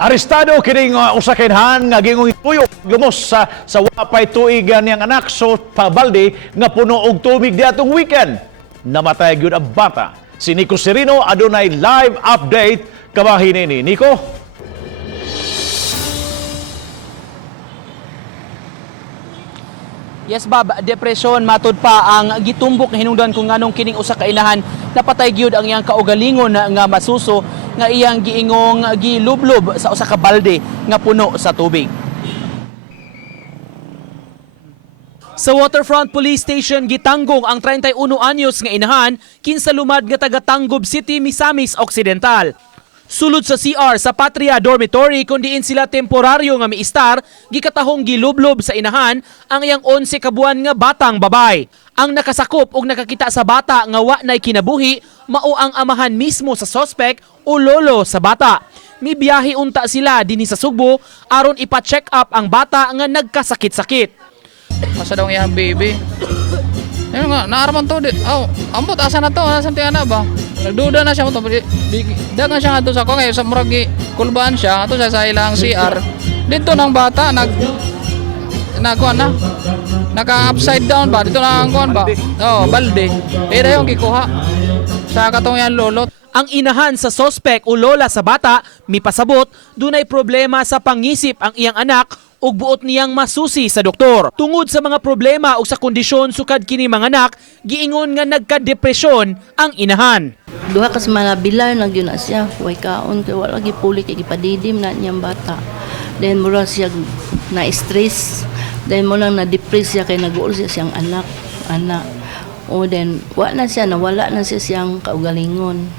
Arestado kining usa ka inahan nga gingong tuyok lumos sa wapay tuigan niyang anak so pabalde nga puno og tubig diatong weekend. Namatay gyud ang bata. Si Nico Serino adunay live update kabahin ni Nico. Yes, Bob, depresyon matud pa ang gitumbok nga hinungdan kung nganong kining usa ka inahan napatay gyud ang iyang kaugalingon nga masuso nga iyang giingong gilublob sa usa ka balde nga puno sa tubig. Sa Waterfront Police Station gitanggong ang 31 anyos nga inahan kinsa lumad nga taga Tangub City, Misamis Occidental. Sulod sa CR sa Patria Dormitory kung diin sila temporaryo nga miistar, gikatahong gilublob sa inahan ang iyang 11 ka buwan nga batang babay. Ang nakasakop og nakakita sa bata nga wa nay kinabuhi mao ang amahan mismo sa suspect o lolo sa bata. Mibiyahe unta sila dinhi sa Sugbo aron ipa-check up ang bata nga nagkasakit-sakit. Masa daw iyang baby. Ayun nga, naaraman to. Ambot, asa na to? Nasaan tayo na ba? Nagduda na siya mo to. Dagan siya nga to sa ko. Ngayon sa muragi, kulbaan siya. Ito siya sa ilang CR. Dito ng bata, naka-upside down ba? Dito na ang kuhan ba? Balde. Pero yung kikuha. Sa katong yan lolot. Ang inahan sa sospek o lola sa bata, mipasabot, dunay problema sa pangisip ang iyang anak ug buot niyang masusi sa doktor. Tungod sa mga problema o sa kondisyon sukad kini mga anak, giingon nga nagka-depresyon ang inahan. Duha ka sa mga bilar na gyud na siya, way kaon kay wala gipuli kay gipadidim na niyang bata. Then mura siya na stress, then mo lang na depress siya kay nag-uol siya siyang anak. O then nawala na siya siyang kaugalingon.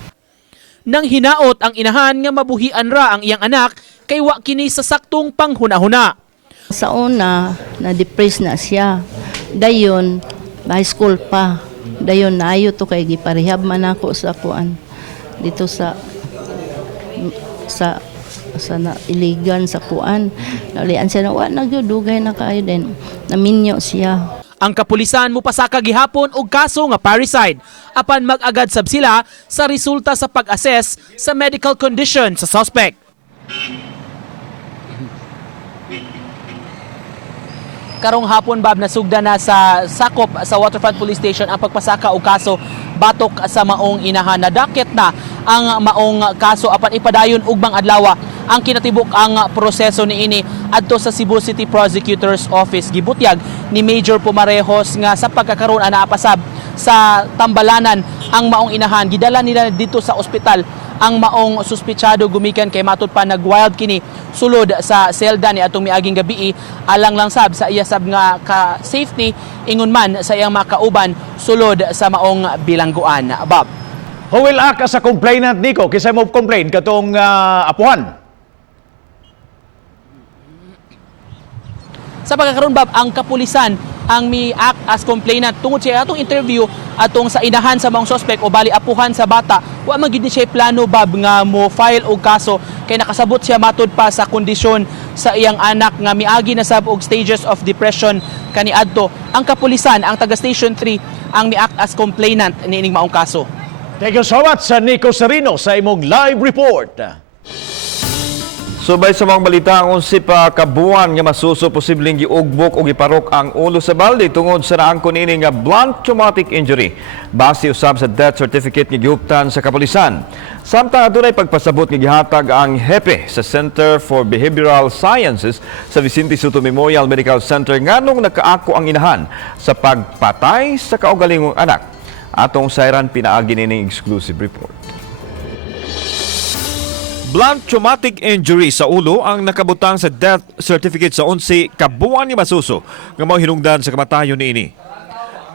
Nang hinaot ang inahan nga mabuhian ra ang iyang anak kay wa kini sa saktong panghuna-huna. Sa una, na-depress na siya. Dayon, high school pa. Dayon, naayo to kay giparehab man ako sa kuan. Dito sa iligan sa kuan. Naulian siya na, nagyudugay na kayo din. Naminyo siya. Ang kapulisan mo pasaka gihapon og kaso nga parricide apan mag-agad sab sila sa resulta sa pag-assess sa medical condition sa suspect. Karong hapon, Bob, nasugda na sa Sikop sa Waterfront Police Station ang pagpasaka og kaso batok sa maong inahan. Nadakit na ang maong kaso apan ipadayon ugmang adlaw ang kinatibuk ang proseso niini adto sa Cebu City Prosecutor's Office. Gibutyag ni Major Pumarejos nga sa pagkakaroon ana pasab sa tambalanan ang maong inahan. Gidala nila dito sa ospital ang maong suspitsado gumikan kay Matud pa nag-wild kini sulod sa selda ni atong miaging gabi alang lang sab sa iya sab nga ka safety ingon man sa iyang makauban sulod sa maong bilangguan. Bob, Who will act as a complainant, Nico? Kisay mo complain katong apohan? sa pagkakaroon, Bob, ang kapulisan ang mi-act as complainant tungod siya atong interview atong sa inahan sa mga suspect o bali apuhan sa bata. Wa man gid siya plano, Bob, nga mo file og kaso kay nakasabot siya matud pa sa kondisyon sa iyang anak nga miagi na sab og stages of depression kaniadto. Ang kapulisan, ang taga Station 3 ang mi-act as complainant niining maong kaso. Thank you so much, Nico Serino, sa imong live report. Subay sa mga balita, ang 11 ka buwan nga masuso posibleng giugbok o giparok ang ulo sa balde tungod sa naangkon ini nga blunt traumatic injury. Base usab sa death certificate nga gihuptan sa kapulisan. Samtang adunay pagpasabot nga gihatag ang hepe sa Center for Behavioral Sciences sa Vicente Soto Memorial Medical Center nganong nakaako ang inahan sa pagpatay sa kaugalingong anak. Atong sayran pinaagi nining exclusive report. Blunt traumatic injury sa ulo ang nakabutang sa death certificate sa 11 ka buwan ni masuso nga mao hinungdan sa kamatayon niini.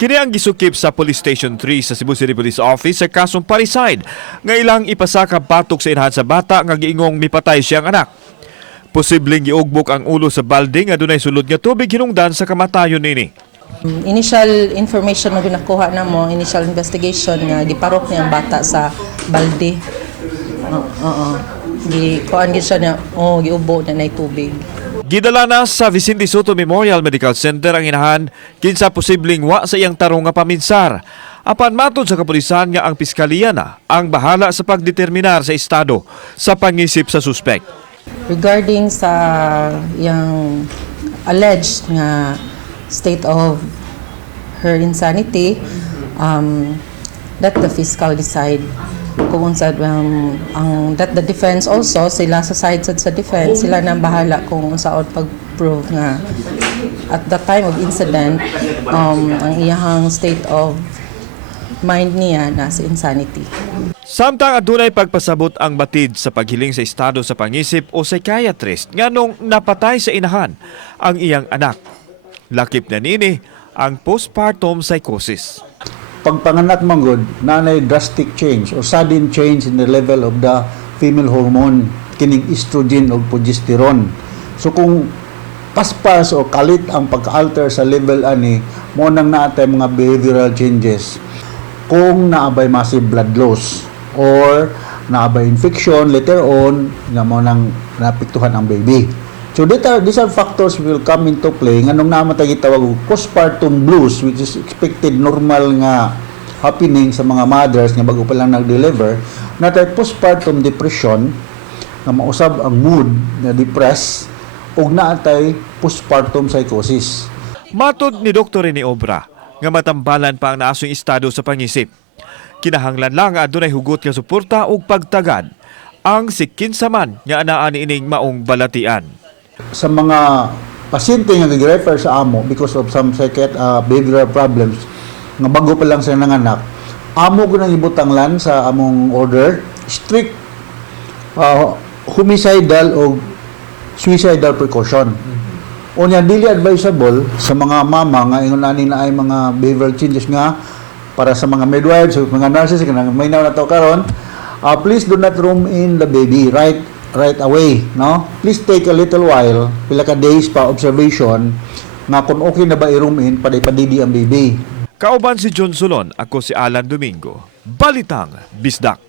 Kini ang gisukip sa Police Station 3 sa Cebu City Police Office sa kasong parricide nga ilang ipasaka batok sa inahan sa bata nga giingong mipatay siyang anak. Posibleng giugbok ang ulo sa Baldeng nga dunay sulod nga tubig hinungdan sa kamatayon niini. Initial information na ginakuha na mo, initial investigation nga giparok niya ang bata sa balde. Gikuan gid siya na giubo na nay tubig. Gidala na sa Vicente Soto Memorial Medical Center ang inahan kinsa posibleng wa sa iyang tarong nga paminsar. Apan matud sa kapulisan nga ang piskaliya na ang bahala sa pagdeterminar sa estado sa pangisip sa suspect. Regarding sa yung alleged nga state of her insanity, that the fiscal decide kung unsa that the defense also sila sa side sa defense sila nang bahala kung unsa pag-prove nga at the time of incident ang iyang state of mind niya nasa insanity. Samtang adunay pagpasabot ang batid sa paghiling sa estado sa pangisip o psychiatrist nganong napatay sa inahan ang iyang anak. Lakip na nini ang postpartum psychosis. Pagpanganak manggod, nanay drastic change or sudden change in the level of the female hormone, kining estrogen o progesterone. So kung paspas o kalit ang pagka-alter sa level ani, mo nang naatay mga behavioral changes. Kung naabay massive blood loss or naabay infection later on, nga mo nang napiktuhan ang baby. So these are factors will come into play nganong namatay gitawag og postpartum blues, which is expected normal nga happening sa mga mothers nga bago pa lang nag-deliver, natay postpartum depression nga mausab ang mood nga depressed ug naatay postpartum psychosis. Matud ni Dr. ni Obra nga matambalan pa ang naasong estado sa pangisip. Kinahanglan lang nga adunay hugot nga suporta ug pagtagad ang sikinsaman nga anaa niining maong balatian. Sa mga pasyente nga nag-refer sa amo because of some behavioral problems nga bago pa lang sila nanganak, amo ko nang ibutanglan sa among order strict homicidal o suicidal precaution. Unya dili advisable sa mga mama nga ingon ani na ay mga behavioral changes nga para sa mga midwives o mga nurses nga may na to karon, please do not room in the baby right away, no? Please take a little while, pila ka days pa observation nga kung okay na ba i-room in padidi ang baby. Kauban si John Solon, ako si Alan Domingo. Balitang Bisdak.